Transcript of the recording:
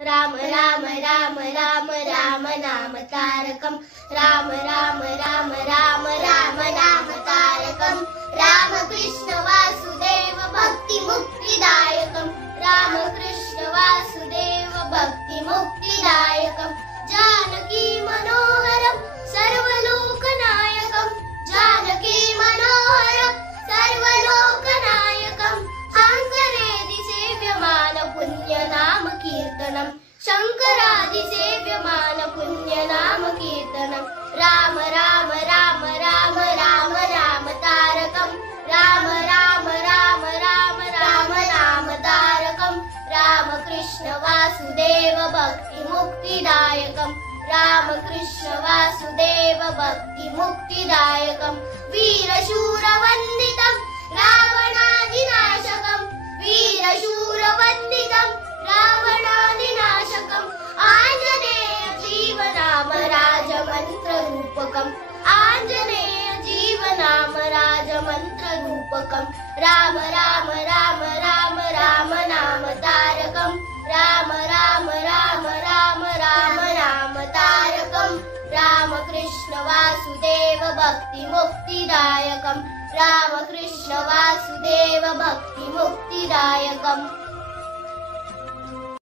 राम राम राम राम राम नाम तारकम राम राम राम राम राम नाम तारकम राम कृष्ण वासुदेव भक्ति मुक्तिदायकम राम कृष्ण वासुदेव भक्ति मुक्तिदायकम जानकी मनोहरम सर्वलोकनायकम जानकी मनोहरम सर्वलोकनायकम शंकरेदि सेव्यमान पुण्य नाम कीर्तनम शंकरादि सेव्यमान पुण्य नाम कीर्तनम राम राम राम राम राम राम तारकम राम राम राम राम राम नाम तारकम राम कृष्ण वासुदेव भक्ति मुक्तिदायकम राम कृष्ण वासुदेव भक्ति मुक्तिदायकम वीरशूर वंदितम रावणादिनाशकम वीरशूर वंदितम रावणादिनाशकम आंजनेय जीवनाम राजमंत्र रूपकम आंजनेय जीवनाम राजमंत्र रूपकम राम राम राम राम राम नाम तारकम राम राम राम राम राम नाम तारकम राम कृष्ण वासुदेव भक्ति मुक्तिदायकम राम कृष्ण वासुदेव भक्ति मुक्तिदायकम।